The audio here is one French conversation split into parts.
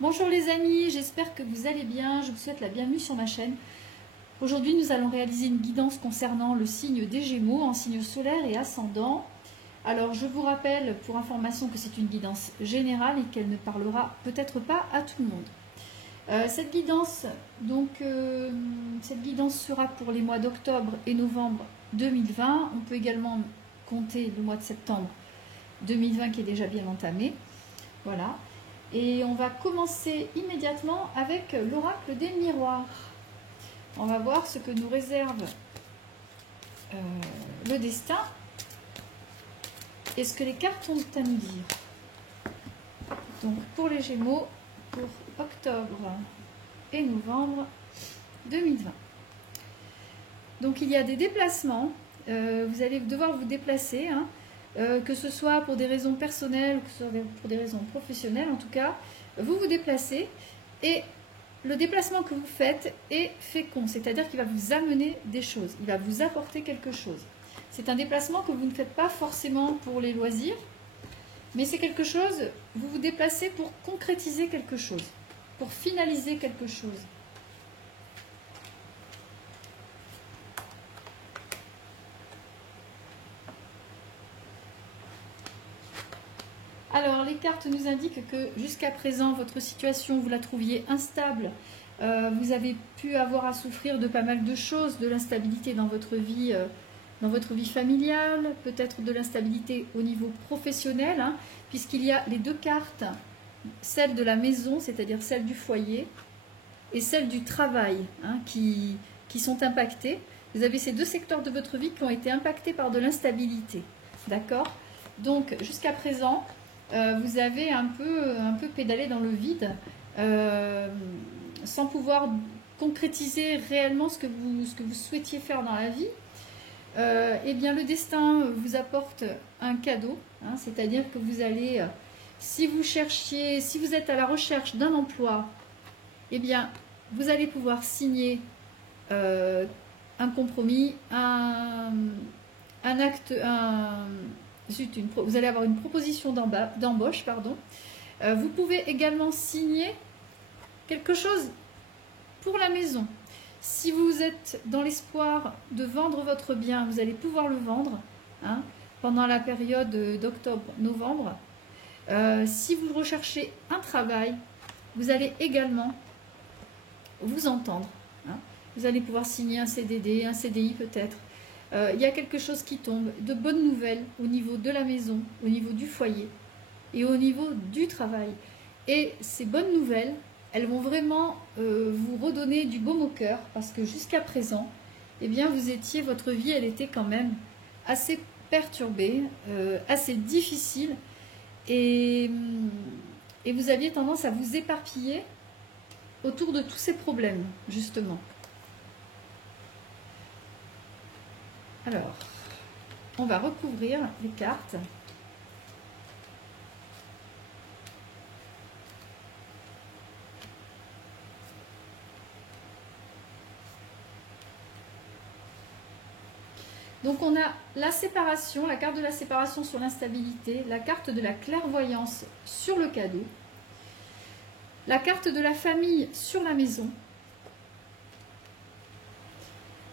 Bonjour les amis, j'espère que vous allez bien, je vous souhaite la bienvenue sur ma chaîne. Aujourd'hui nous allons réaliser une guidance concernant le signe des Gémeaux en signe solaire et ascendant. Alors je vous rappelle pour information que c'est une guidance générale et qu'elle ne parlera peut-être pas à tout le monde. Cette guidance sera pour les mois d'octobre et novembre 2020. On peut également compter le mois de septembre 2020 qui est déjà bien entamé. Voilà. Et on va commencer immédiatement avec l'oracle des miroirs. On va voir ce que nous réserve le destin et ce que les cartes ont à nous dire. Donc pour les Gémeaux, pour octobre et novembre 2020. Donc il y a des déplacements, vous allez devoir vous déplacer, hein, que ce soit pour des raisons personnelles ou que ce soit pour des raisons professionnelles, en tout cas, vous vous déplacez et le déplacement que vous faites est fécond, c'est-à-dire qu'il va vous amener des choses, il va vous apporter quelque chose. C'est un déplacement que vous ne faites pas forcément pour les loisirs, mais c'est quelque chose, vous vous déplacez pour concrétiser quelque chose, pour finaliser quelque chose. Alors, les cartes nous indiquent que jusqu'à présent, votre situation, vous la trouviez instable. Vous avez pu avoir à souffrir de pas mal de choses, de l'instabilité dans votre vie familiale, peut-être de l'instabilité au niveau professionnel, hein, puisqu'il y a les deux cartes, celle de la maison, c'est-à-dire celle du foyer, et celle du travail, hein, qui sont impactées. Vous avez ces deux secteurs de votre vie qui ont été impactés par de l'instabilité. D'accord? Donc, jusqu'à présent, vous avez un peu pédalé dans le vide sans pouvoir concrétiser réellement ce que vous souhaitiez faire dans la vie. Eh bien, le destin vous apporte un cadeau, hein, c'est-à-dire que vous allez, si vous êtes à la recherche d'un emploi, eh bien, vous allez pouvoir signer un compromis, un acte, vous allez avoir une proposition d'embauche, pardon. Vous pouvez également signer quelque chose pour la maison. Si vous êtes dans l'espoir de vendre votre bien, vous allez pouvoir le vendre, hein, pendant la période d'octobre-novembre. Si vous recherchez un travail, vous allez également vous entendre, hein. Vous allez pouvoir signer un CDD, un CDI peut-être. Il y a quelque chose qui tombe, de bonnes nouvelles au niveau de la maison, au niveau du foyer et au niveau du travail. Et ces bonnes nouvelles, elles vont vraiment vous redonner du baume au cœur, parce que jusqu'à présent, eh bien, votre vie, elle était quand même assez perturbée, assez difficile, et vous aviez tendance à vous éparpiller autour de tous ces problèmes, justement. Alors, on va recouvrir les cartes. Donc on a la séparation, la carte de la séparation sur l'instabilité, la carte de la clairvoyance sur le cadeau, la carte de la famille sur la maison,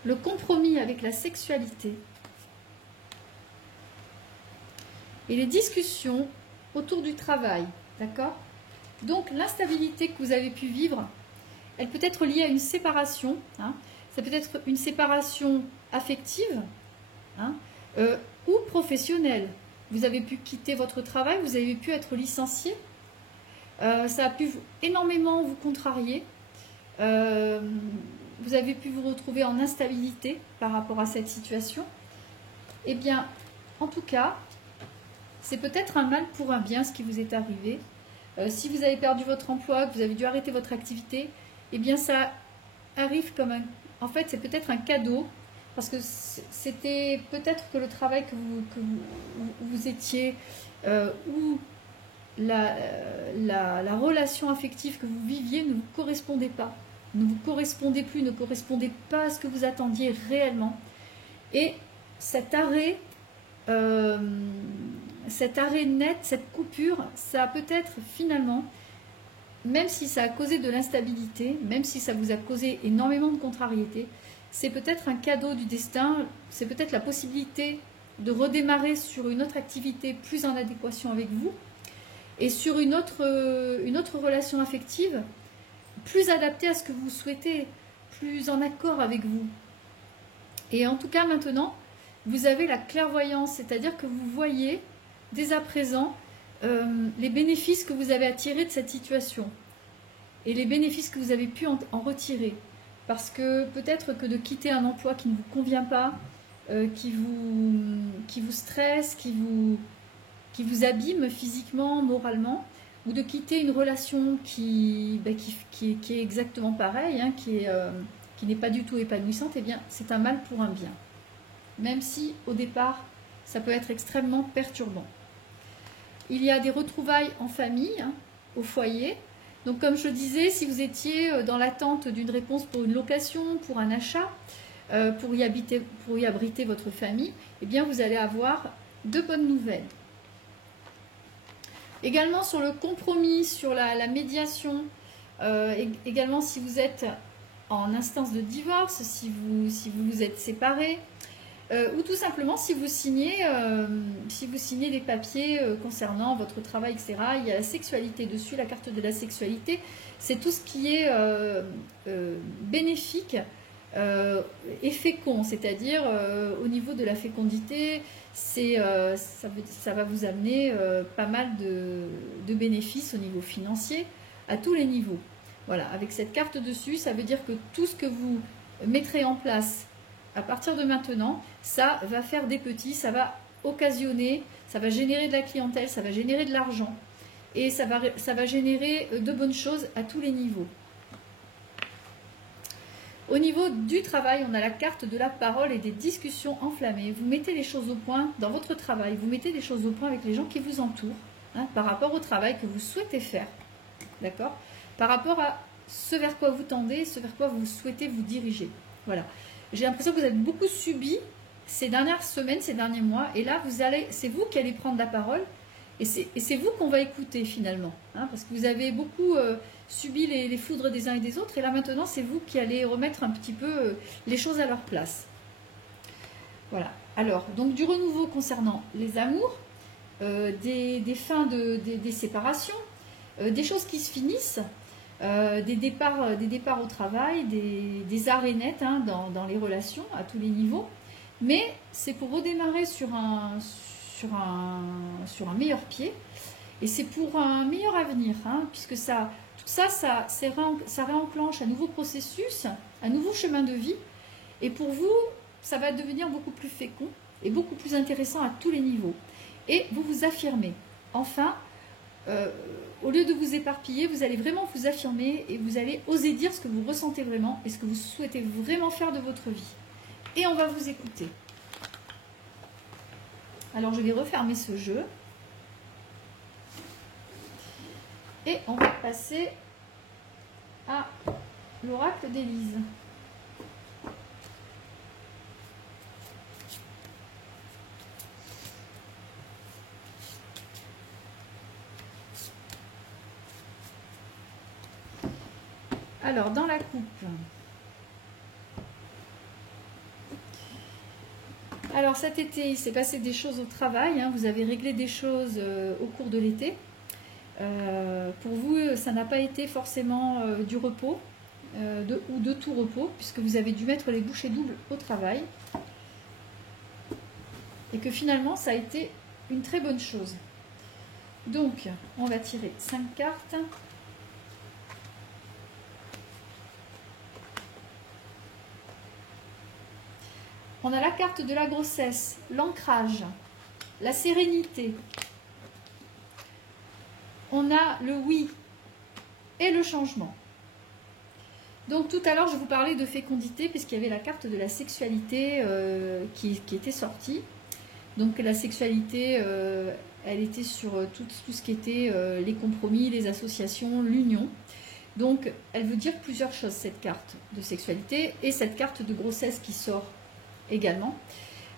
le compromis avec la sexualité et les discussions autour du travail, d'accord? Donc l'instabilité que vous avez pu vivre, elle peut être liée à une séparation, hein, ça peut être une séparation affective, hein, ou professionnelle. Vous avez pu quitter votre travail, vous avez pu être licencié, ça a pu énormément vous contrarier. Vous avez pu vous retrouver en instabilité par rapport à cette situation. Eh bien, en tout cas, c'est peut-être un mal pour un bien ce qui vous est arrivé. Si vous avez perdu votre emploi, que vous avez dû arrêter votre activité, eh bien ça arrive comme un... En fait, c'est peut-être un cadeau, parce que c'était peut-être que le travail que vous étiez, ou la relation affective que vous viviez ne vous correspondait pas. Ne vous correspondait plus, ne correspondait pas à ce que vous attendiez réellement. Et cet arrêt net, cette coupure, ça a peut-être finalement même si ça a causé de l'instabilité, même si ça vous a causé énormément de contrariétés, c'est peut-être un cadeau du destin, c'est peut-être la possibilité de redémarrer sur une autre activité plus en adéquation avec vous et sur une autre relation affective plus adaptée à ce que vous souhaitez, plus en accord avec vous. Et en tout cas maintenant, vous avez la clairvoyance, c'est-à-dire que vous voyez dès à présent les bénéfices que vous avez à tirer de cette situation et les bénéfices que vous avez pu en retirer. Parce que peut-être que de quitter un emploi qui ne vous convient pas, qui vous stresse, qui vous abîme physiquement, moralement, ou de quitter une relation qui est exactement pareille, hein, qui n'est pas du tout épanouissante, eh bien c'est un mal pour un bien. Même si au départ, ça peut être extrêmement perturbant. Il y a des retrouvailles en famille, hein, au foyer. Donc comme je disais, si vous étiez dans l'attente d'une réponse pour une location, pour un achat, pour y abriter votre famille, eh bien vous allez avoir de bonnes nouvelles. Également sur le compromis, sur la médiation, également si vous êtes en instance de divorce, si vous êtes séparés, ou tout simplement si vous signez des papiers concernant votre travail, etc. Il y a la sexualité dessus, la carte de la sexualité. C'est tout ce qui est bénéfique et fécond, c'est-à-dire au niveau de la fécondité, ça va vous amener pas mal de bénéfices au niveau financier, à tous les niveaux. Voilà, avec cette carte dessus, ça veut dire que tout ce que vous mettrez en place à partir de maintenant, ça va faire des petits, ça va occasionner, ça va générer de la clientèle, ça va générer de l'argent et ça va générer de bonnes choses à tous les niveaux. Au niveau du travail, on a la carte de la parole et des discussions enflammées. Vous mettez les choses au point dans votre travail, vous mettez les choses au point avec les gens qui vous entourent, hein, par rapport au travail que vous souhaitez faire, d'accord, par rapport à ce vers quoi vous tendez, ce vers quoi vous souhaitez vous diriger. Voilà. J'ai l'impression que vous avez beaucoup subi ces dernières semaines, ces derniers mois, et là, c'est vous qui allez prendre la parole, et c'est vous qu'on va écouter finalement, hein, parce que vous avez beaucoup subi les foudres des uns et des autres, et là maintenant, c'est vous qui allez remettre un petit peu les choses à leur place. Voilà. Alors, donc du renouveau concernant les amours, des fins des séparations, des choses qui se finissent, des départs au travail, des arrêts nets, hein, dans les relations à tous les niveaux, mais c'est pour redémarrer sur un meilleur pied et c'est pour un meilleur avenir, hein, puisque tout ça réenclenche un nouveau processus, un nouveau chemin de vie, et pour vous ça va devenir beaucoup plus fécond et beaucoup plus intéressant à tous les niveaux, et vous vous affirmez enfin. Au lieu de vous éparpiller, vous allez vraiment vous affirmer et vous allez oser dire ce que vous ressentez vraiment et ce que vous souhaitez vraiment faire de votre vie. Et on va vous écouter. Alors je vais refermer ce jeu. Et on va passer à l'oracle d'Élise. Alors, dans la coupe, alors cet été, il s'est passé des choses au travail, hein, vous avez réglé des choses au cours de l'été. Pour vous, ça n'a pas été forcément du repos ou de tout repos, puisque vous avez dû mettre les bouchées doubles au travail. Et que finalement, ça a été une très bonne chose. Donc, on va tirer 5 cartes. On a la carte de la grossesse, l'ancrage, la sérénité. On a le oui et le changement. Donc tout à l'heure, je vous parlais de fécondité puisqu'il y avait la carte de la sexualité qui était sortie. Donc la sexualité, elle était sur tout ce qui était les compromis, les associations, l'union. Donc elle veut dire plusieurs choses, cette carte de sexualité et cette carte de grossesse qui sort également.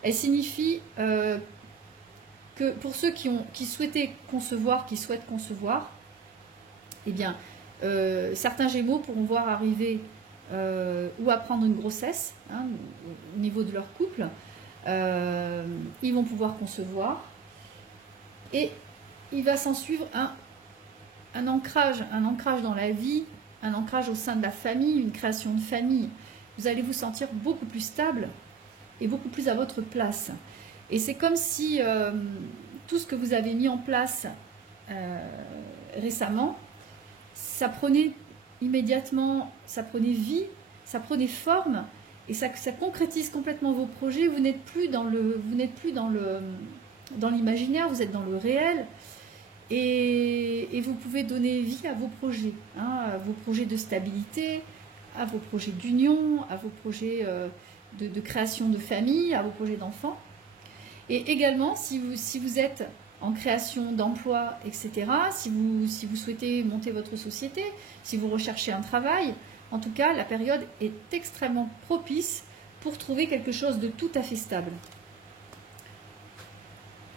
Elle signifie que pour ceux qui souhaitent concevoir, eh bien, Certains Gémeaux pourront voir arriver ou apprendre une grossesse hein, au niveau de leur couple. Ils vont pouvoir concevoir. Et il va s'en suivre un ancrage dans la vie, un ancrage au sein de la famille, une création de famille. Vous allez vous sentir beaucoup plus stable et beaucoup plus à votre place. Et c'est comme si tout ce que vous avez mis en place récemment, ça prenait immédiatement, ça prenait vie, ça prenait forme, et ça concrétise complètement vos projets. Vous n'êtes plus dans l'imaginaire, vous êtes dans le réel, et vous pouvez donner vie à vos projets, hein, à vos projets de stabilité, à vos projets d'union, à vos projets de création de famille, à vos projets d'enfants. Et également, si vous êtes en création d'emploi, etc., si vous souhaitez monter votre société, si vous recherchez un travail, en tout cas, la période est extrêmement propice pour trouver quelque chose de tout à fait stable.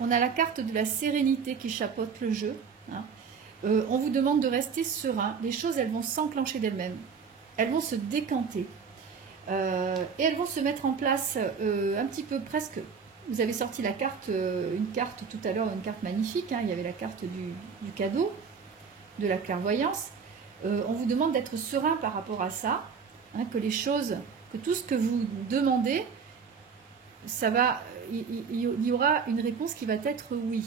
On a la carte de la sérénité qui chapeaute le jeu. Hein. On vous demande de rester serein. Les choses, elles vont s'enclencher d'elles-mêmes. Elles vont se décanter. Et elles vont se mettre en place un petit peu presque. Vous avez sorti la carte, une carte tout à l'heure, une carte magnifique. Hein. Il y avait la carte du cadeau, de la clairvoyance. On vous demande d'être serein par rapport à ça. Hein, que les choses, que tout ce que vous demandez, ça va... Il y aura une réponse qui va être oui.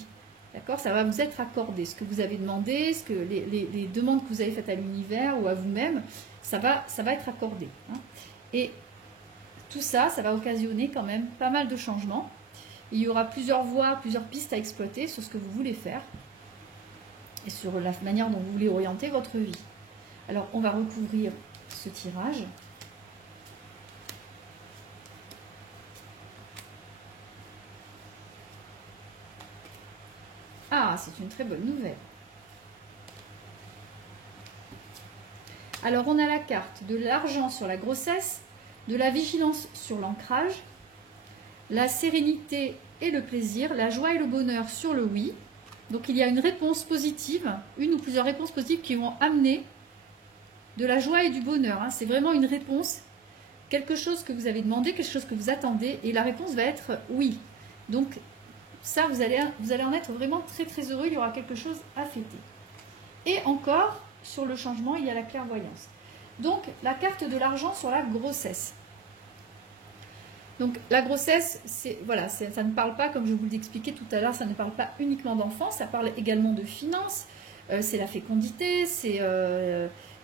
D'accord? Ça va vous être accordé. Ce que vous avez demandé, les demandes que vous avez faites à l'univers ou à vous-même, ça va être accordé. Hein. Et tout ça, ça va occasionner quand même pas mal de changements. Il y aura plusieurs voies, plusieurs pistes à exploiter sur ce que vous voulez faire et sur la manière dont vous voulez orienter votre vie. Alors, on va recouvrir ce tirage. Ah, c'est une très bonne nouvelle. Alors, on a la carte de l'argent sur la grossesse, de la vigilance sur l'ancrage, la sérénité et le plaisir, la joie et le bonheur sur le oui. Donc, il y a une réponse positive, une ou plusieurs réponses positives qui vont amener de la joie et du bonheur. Hein. C'est vraiment une réponse, quelque chose que vous avez demandé, quelque chose que vous attendez, et la réponse va être oui. Donc, ça, vous allez en être vraiment très très heureux, il y aura quelque chose à fêter. Et encore, sur le changement, il y a la clairvoyance. Donc, la carte de l'argent sur la grossesse. Donc, la grossesse, voilà, ça ne parle pas, comme je vous l'expliquais tout à l'heure, ça ne parle pas uniquement d'enfants, ça parle également de finances, c'est la fécondité, c'est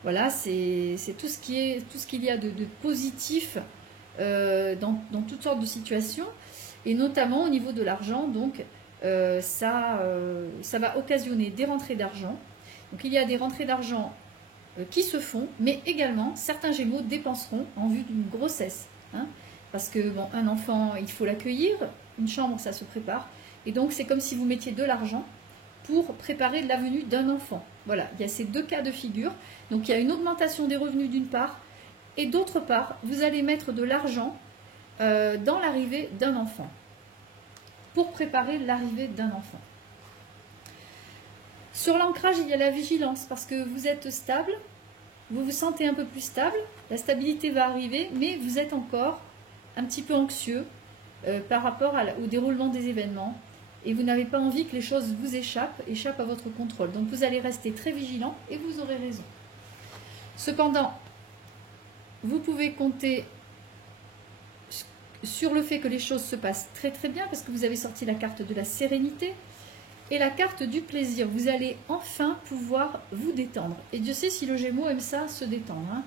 voilà, c'est tout ce qu'il y a de positif dans toutes sortes de situations. Et notamment au niveau de l'argent, donc ça va occasionner des rentrées d'argent. Donc il y a des rentrées d'argent qui se font, mais également certains Gémeaux dépenseront en vue d'une grossesse. Hein, parce que bon, un enfant, il faut l'accueillir, une chambre, ça se prépare. Et donc c'est comme si vous mettiez de l'argent pour préparer la venue d'un enfant. Voilà, il y a ces deux cas de figure. Donc il y a une augmentation des revenus d'une part, et d'autre part, vous allez mettre de l'argent dans l'arrivée d'un enfant, pour préparer l'arrivée d'un enfant. Sur l'ancrage, il y a la vigilance, parce que vous êtes stable, vous vous sentez un peu plus stable, la stabilité va arriver, mais vous êtes encore un petit peu anxieux par rapport au déroulement des événements, et vous n'avez pas envie que les choses vous échappent à votre contrôle. Donc vous allez rester très vigilant, et vous aurez raison. Cependant, vous pouvez compter sur le fait que les choses se passent très très bien, parce que vous avez sorti la carte de la sérénité et la carte du plaisir. Vous allez enfin pouvoir vous détendre. Et Dieu sait si le Gémeaux aime ça, se détendre. Hein.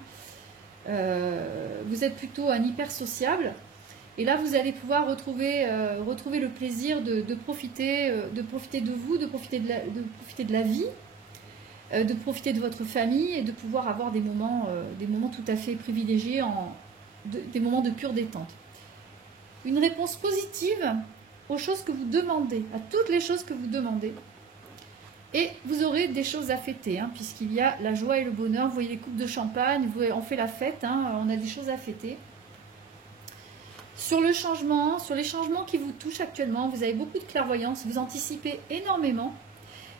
Vous êtes plutôt un hyper sociable. Et là, vous allez pouvoir retrouver le plaisir de profiter de vous, de profiter de la vie, de profiter de votre famille et de pouvoir avoir des moments tout à fait privilégiés, des moments de pure détente. Une réponse positive aux choses que vous demandez, à toutes les choses que vous demandez. Et vous aurez des choses à fêter, hein, puisqu'il y a la joie et le bonheur. Vous voyez les coupes de champagne, on fait la fête, hein, on a des choses à fêter. Sur le changement, sur les changements qui vous touchent actuellement, vous avez beaucoup de clairvoyance, vous anticipez énormément.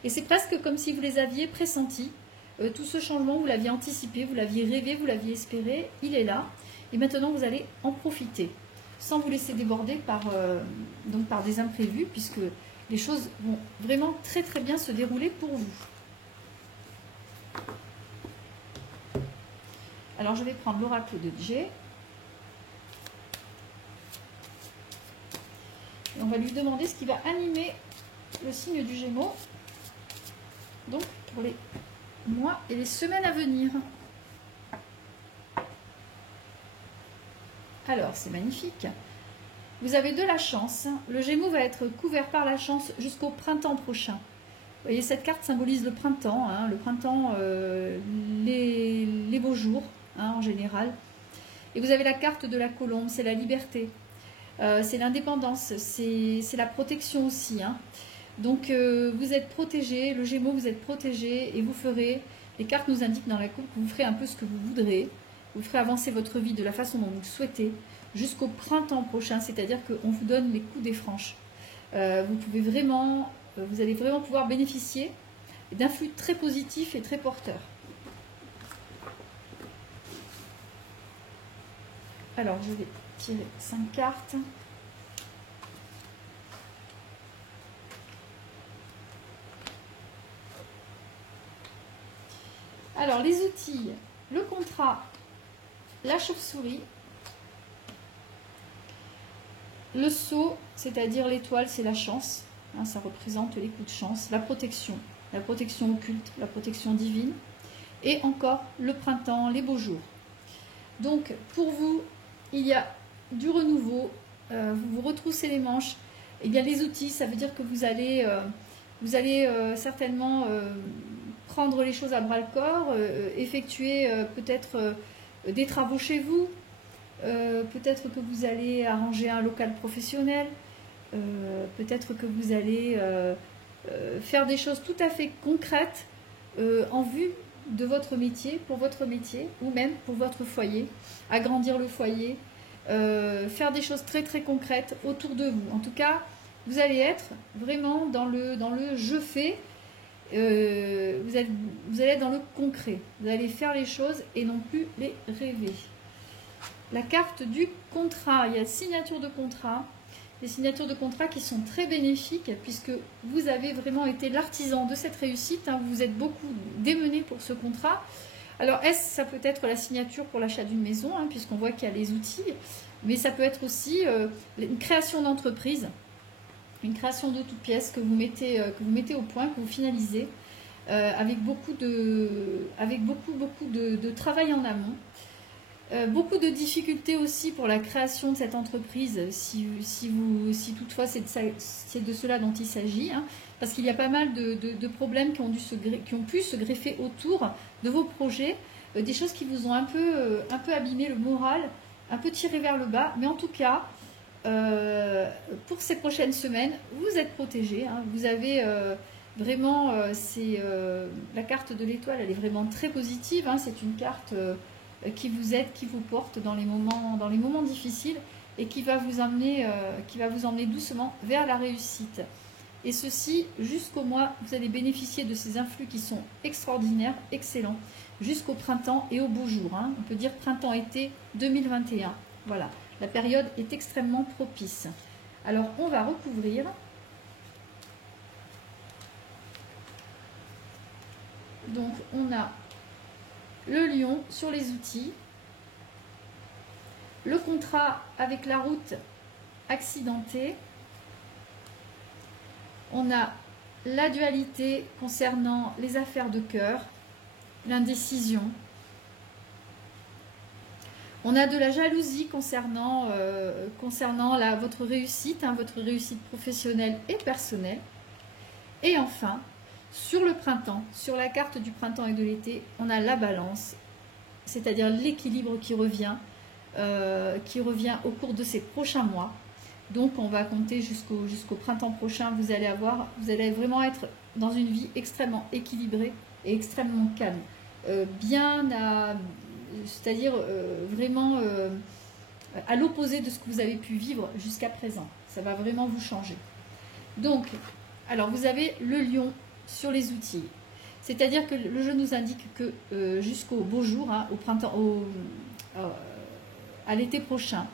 Et c'est presque comme si vous les aviez pressentis. Tout ce changement, vous l'aviez anticipé, vous l'aviez rêvé, vous l'aviez espéré, il est là. Et maintenant, vous allez en profiter, sans vous laisser déborder donc par des imprévus, puisque les choses vont vraiment très très bien se dérouler pour vous. Alors, je vais prendre l'oracle de Jay. Et on va lui demander ce qui va animer le signe du Gémeaux, donc pour les mois et les semaines à venir. Alors, c'est magnifique. Vous avez de la chance. Le Gémeaux va être couvert par la chance jusqu'au printemps prochain. Vous voyez, cette carte symbolise le printemps, les beaux jours, en général. Et vous avez la carte de la colombe, c'est la liberté, c'est l'indépendance, c'est la protection aussi. Donc, vous êtes protégé, le Gémeaux, vous êtes protégé et vous ferez, les cartes nous indiquent dans la coupe que vous ferez un peu ce que vous voudrez. Vous ferez avancer votre vie de la façon dont vous le souhaitez jusqu'au printemps prochain, c'est-à-dire qu'on vous donne les coups des franches. Vous allez vraiment pouvoir bénéficier d'un flux très positif et très porteur. Alors, je vais tirer 5 cartes. Alors, les outils, le contrat, la chauve-souris, le sceau, c'est-à-dire l'étoile, c'est la chance, ça représente les coups de chance, la protection occulte, la protection divine, et encore le printemps, les beaux jours. Donc, pour vous, il y a du renouveau, vous vous retroussez les manches. Et bien, les outils, ça veut dire que vous allez certainement prendre les choses à bras-le-corps, effectuer peut-être des travaux chez vous, peut-être que vous allez arranger un local professionnel, peut-être que vous allez faire des choses tout à fait concrètes en vue de votre métier, pour votre métier, ou même pour votre foyer, agrandir le foyer, faire des choses très très concrètes autour de vous. En tout cas, vous allez être vraiment dans le je fais, vous allez être dans le concret, vous allez faire les choses et non plus les rêver. La carte du contrat, il y a signature de contrat, des signatures de contrat qui sont très bénéfiques puisque vous avez vraiment été l'artisan de cette réussite, vous vous êtes beaucoup démené pour ce contrat. Alors ça peut être la signature pour l'achat d'une maison, puisqu'on voit qu'il y a les outils, mais ça peut être aussi une création d'entreprise, une création de toutes pièces que vous mettez au point, que vous finalisez avec beaucoup de travail en amont. Beaucoup de difficultés aussi pour la création de cette entreprise, si toutefois c'est de cela dont il s'agit, parce qu'il y a pas mal de problèmes qui ont pu se greffer autour de vos projets, des choses qui vous ont un peu abîmé le moral, un peu tiré vers le bas, mais en tout cas, pour ces prochaines semaines, vous êtes protégés, vous avez vraiment, la carte de l'étoile, elle est vraiment très positive, c'est une carte qui vous aide, qui vous porte dans les moments difficiles et qui va vous emmener doucement vers la réussite. Et ceci, jusqu'au mois, vous allez bénéficier de ces influx qui sont extraordinaires, excellents, jusqu'au printemps et aux beaux jours. On peut dire printemps-été 2021. Voilà, la période est extrêmement propice. Alors, on va recouvrir. Donc, on a le lion sur les outils, le contrat avec la route accidentée, on a la dualité concernant les affaires de cœur, l'indécision, on a de la jalousie concernant votre réussite, votre réussite professionnelle et personnelle, et enfin, sur le printemps, sur la carte du printemps et de l'été, on a la balance, c'est-à-dire l'équilibre qui revient au cours de ces prochains mois. Donc, on va compter jusqu'au printemps prochain. Vous allez vraiment être dans une vie extrêmement équilibrée et extrêmement calme. C'est-à-dire vraiment à l'opposé de ce que vous avez pu vivre jusqu'à présent. Ça va vraiment vous changer. Donc, alors vous avez le lion sur les outils. C'est-à-dire que le jeu nous indique que jusqu'au beau jour, hein, au printemps, à l'été prochain,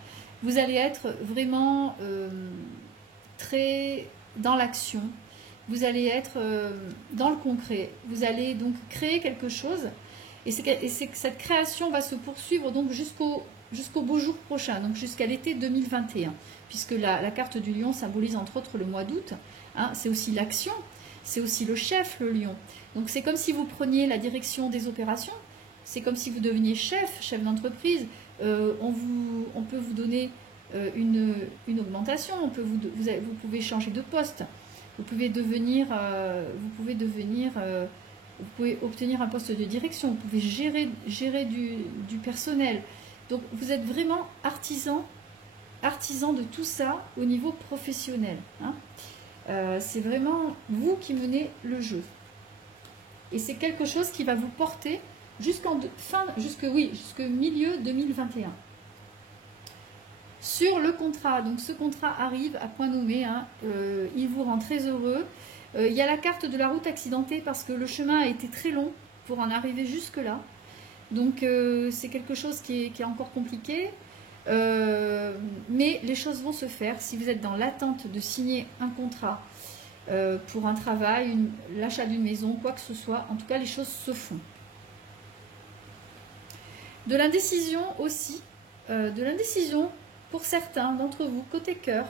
vous allez être vraiment très dans l'action, vous allez être dans le concret, vous allez donc créer quelque chose, et cette création va se poursuivre donc jusqu'au beau jour prochain, donc jusqu'à l'été 2021, puisque la carte du lion symbolise entre autres le mois d'août, hein, c'est aussi l'action, c'est aussi le chef, le lion. Donc c'est comme si vous preniez la direction des opérations, c'est comme si vous deveniez chef d'entreprise. On peut vous donner une augmentation, vous pouvez changer de poste, vous pouvez obtenir un poste de direction, vous pouvez gérer du personnel. Donc vous êtes vraiment artisan de tout ça au niveau professionnel, hein. C'est vraiment vous qui menez le jeu. Et c'est quelque chose qui va vous porter jusqu'au milieu 2021. Sur le contrat, donc ce contrat arrive à point nommé, hein, il vous rend très heureux. Il y a la carte de la route accidentée parce que le chemin a été très long pour en arriver jusque-là. Donc c'est quelque chose qui est encore compliqué. Mais les choses vont se faire si vous êtes dans l'attente de signer un contrat pour un travail, l'achat d'une maison, quoi que ce soit. En tout cas, les choses se font. De l'indécision aussi, pour certains d'entre vous, côté cœur,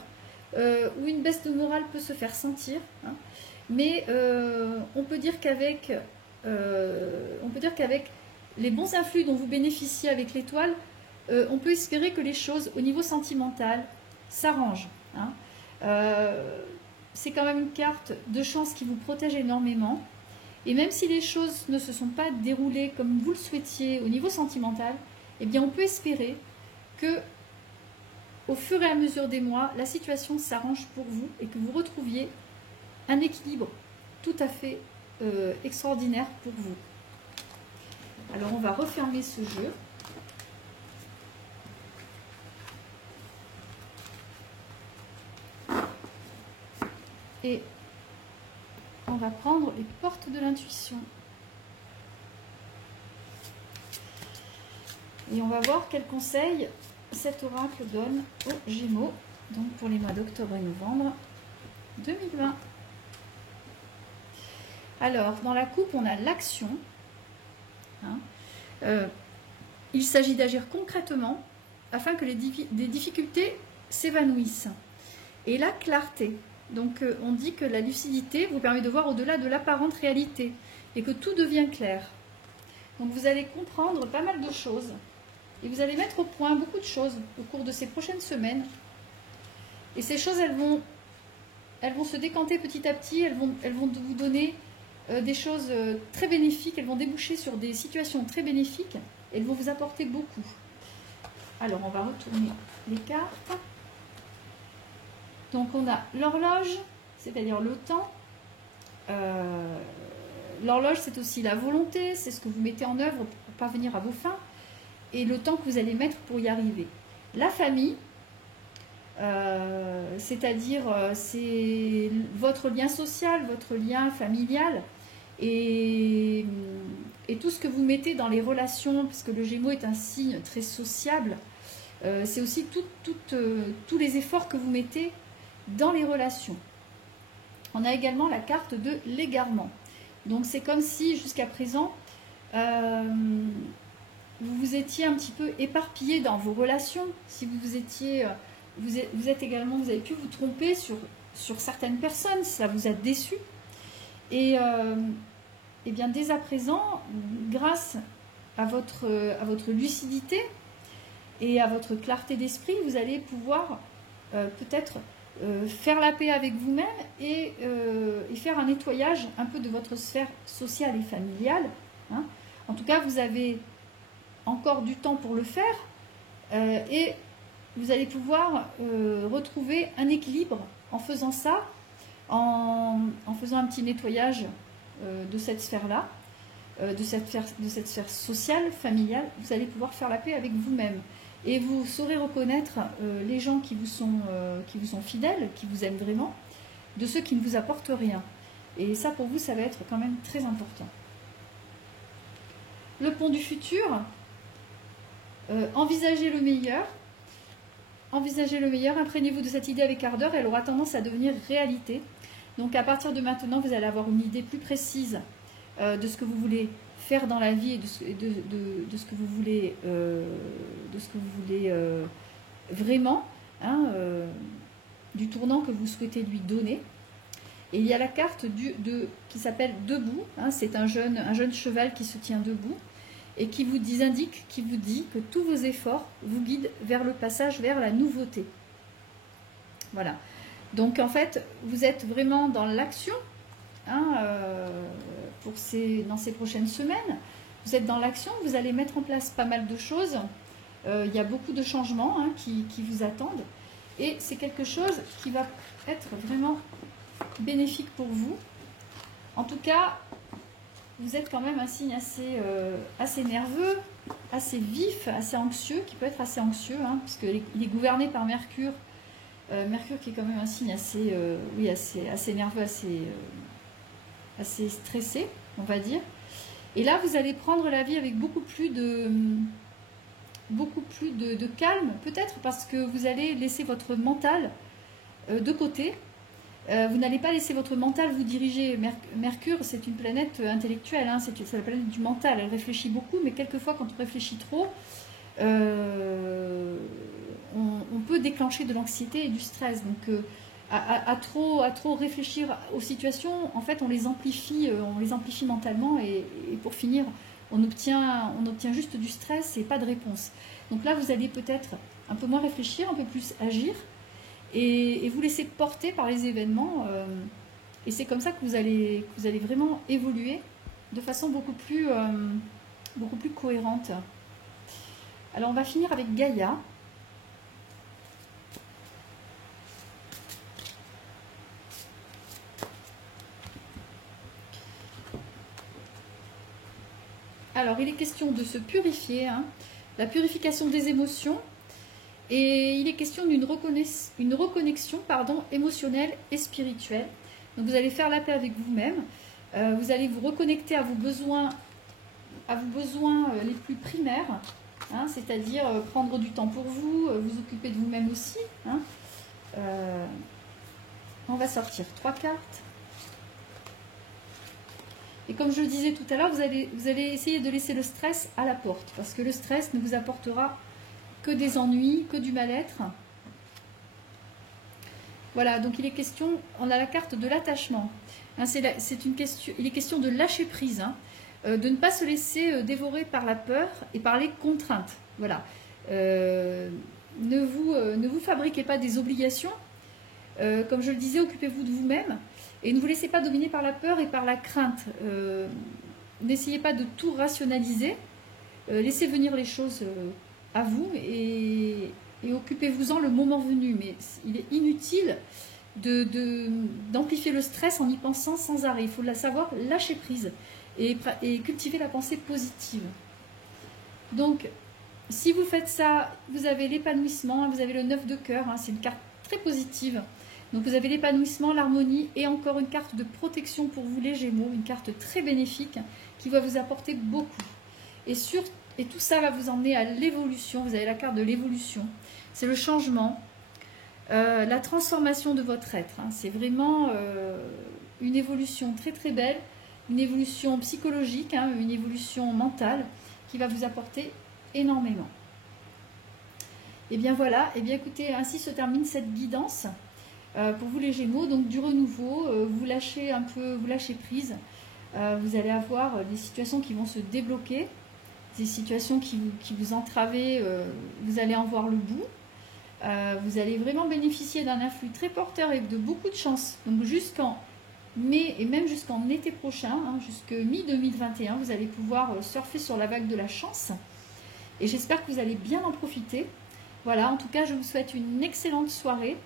où une baisse de morale peut se faire sentir, hein, mais on peut dire qu'avec les bons influx dont vous bénéficiez avec l'étoile, on peut espérer que les choses au niveau sentimental s'arrangent, hein. C'est quand même une carte de chance qui vous protège énormément. Et même si les choses ne se sont pas déroulées comme vous le souhaitiez au niveau sentimental, eh bien on peut espérer que au fur et à mesure des mois, la situation s'arrange pour vous et que vous retrouviez un équilibre tout à fait extraordinaire pour vous. Alors on va refermer ce jeu. Et on va prendre les portes de l'intuition. Et on va voir quel conseil cet oracle donne aux Gémeaux, donc pour les mois d'octobre et novembre 2020. Alors, dans la coupe, on a l'action. Hein. Il s'agit d'agir concrètement afin que des difficultés s'évanouissent. Et la clarté. Donc on dit que la lucidité vous permet de voir au-delà de l'apparente réalité et que tout devient clair. Donc vous allez comprendre pas mal de choses et vous allez mettre au point beaucoup de choses au cours de ces prochaines semaines. Et ces choses, elles vont se décanter petit à petit, elles vont vous donner des choses très bénéfiques, elles vont déboucher sur des situations très bénéfiques et elles vont vous apporter beaucoup. Alors on va retourner les cartes. Donc on a l'horloge, c'est-à-dire le temps. L'horloge, c'est aussi la volonté, c'est ce que vous mettez en œuvre pour parvenir à vos fins et le temps que vous allez mettre pour y arriver. La famille, c'est-à-dire c'est votre lien social, votre lien familial et tout ce que vous mettez dans les relations, parce que le Gémeaux est un signe très sociable. C'est aussi tous les efforts que vous mettez dans les relations. On a également la carte de l'égarement. Donc c'est comme si jusqu'à présent vous vous étiez un petit peu éparpillé dans vos relations. Si vous avez pu vous tromper sur certaines personnes, ça vous a déçu. Et bien dès à présent, grâce à votre lucidité et à votre clarté d'esprit, vous allez pouvoir peut-être faire la paix avec vous-même et faire un nettoyage un peu de votre sphère sociale et familiale, hein. En tout cas, vous avez encore du temps pour le faire et vous allez pouvoir retrouver un équilibre en faisant ça, en faisant un petit nettoyage de cette sphère-là, de cette sphère sociale, familiale. Vous allez pouvoir faire la paix avec vous-même. Et vous saurez reconnaître les gens qui vous sont fidèles, qui vous aiment vraiment, de ceux qui ne vous apportent rien. Et ça, pour vous, ça va être quand même très important. le pont du futur, envisagez le meilleur. Envisagez le meilleur, imprégnez-vous de cette idée avec ardeur, elle aura tendance à devenir réalité. Donc à partir de maintenant, vous allez avoir une idée plus précise de ce que vous voulez faire dans la vie et de ce que vous voulez, vraiment, hein, du tournant que vous souhaitez lui donner. Et il y a la carte qui s'appelle Debout, hein, c'est un jeune cheval qui se tient debout et qui vous dit que tous vos efforts vous guident vers le passage vers la nouveauté. Voilà. Donc en fait, vous êtes vraiment dans l'action, hein, dans ces prochaines semaines. Vous êtes dans l'action, vous allez mettre en place pas mal de choses. Il y a beaucoup de changements, hein, qui vous attendent. Et c'est quelque chose qui va être vraiment bénéfique pour vous. En tout cas, vous êtes quand même un signe assez nerveux, assez vif, assez anxieux, qui peut être assez anxieux, hein, puisqu'il est gouverné par Mercure. Mercure qui est quand même un signe assez nerveux, assez stressé, on va dire. Et là, vous allez prendre la vie avec beaucoup plus de calme, peut-être parce que vous allez laisser votre mental de côté. Vous n'allez pas laisser votre mental vous diriger. Mercure, c'est une planète intellectuelle, hein, c'est la planète du mental. Elle réfléchit beaucoup, mais quelquefois, quand on réfléchit trop, on peut déclencher de l'anxiété et du stress. Donc, à trop réfléchir aux situations, en fait, on les amplifie mentalement et pour finir, on obtient juste du stress et pas de réponse. Donc là, vous allez peut-être un peu moins réfléchir, un peu plus agir et vous laisser porter par les événements. Et c'est comme ça que vous allez vraiment évoluer de façon beaucoup plus cohérente. Alors, on va finir avec Gaïa. Alors, il est question de se purifier, hein, la purification des émotions, et il est question d'une reconnexion émotionnelle et spirituelle. Donc, vous allez faire la paix avec vous-même, vous allez vous reconnecter à vos besoins les plus primaires, hein, c'est-à-dire prendre du temps pour vous, vous occuper de vous-même aussi. Hein. On va sortir 3 cartes. Et comme je le disais tout à l'heure, vous allez essayer de laisser le stress à la porte, parce que le stress ne vous apportera que des ennuis, que du mal-être. Voilà, donc il est question, on a la carte de l'attachement. Hein, il est question de lâcher prise, hein, de ne pas se laisser dévorer par la peur et par les contraintes. Voilà. Ne vous fabriquez pas des obligations. Comme je le disais, occupez-vous de vous-même. Et ne vous laissez pas dominer par la peur et par la crainte. N'essayez pas de tout rationaliser. Laissez venir les choses à vous et occupez-vous-en le moment venu. Mais il est inutile d'amplifier le stress en y pensant sans arrêt. Il faut savoir lâcher prise et cultiver la pensée positive. Donc, si vous faites ça, vous avez l'épanouissement, vous avez le 9 de cœur, hein, c'est une carte très positive. Donc vous avez l'épanouissement, l'harmonie et encore une carte de protection pour vous les Gémeaux, une carte très bénéfique qui va vous apporter beaucoup. Et tout ça va vous emmener à l'évolution, vous avez la carte de l'évolution, c'est le changement, la transformation de votre être. Hein. C'est vraiment une évolution très très belle, une évolution psychologique, hein, une évolution mentale qui va vous apporter énormément. Et bien voilà, et bien écoutez, ainsi se termine cette guidance. Pour vous les Gémeaux, donc du renouveau, vous lâchez prise, vous allez avoir des situations qui vont se débloquer, des situations qui vous entravez, vous allez en voir le bout, vous allez vraiment bénéficier d'un influx très porteur et de beaucoup de chance, donc jusqu'en mai et même jusqu'en été prochain, hein, jusqu'à mi-2021, vous allez pouvoir surfer sur la vague de la chance, et j'espère que vous allez bien en profiter. Voilà, en tout cas, je vous souhaite une excellente soirée.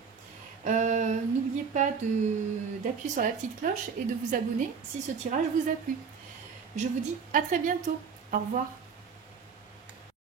N'oubliez pas d'appuyer sur la petite cloche et de vous abonner si ce tirage vous a plu. Je vous dis à très bientôt. Au revoir.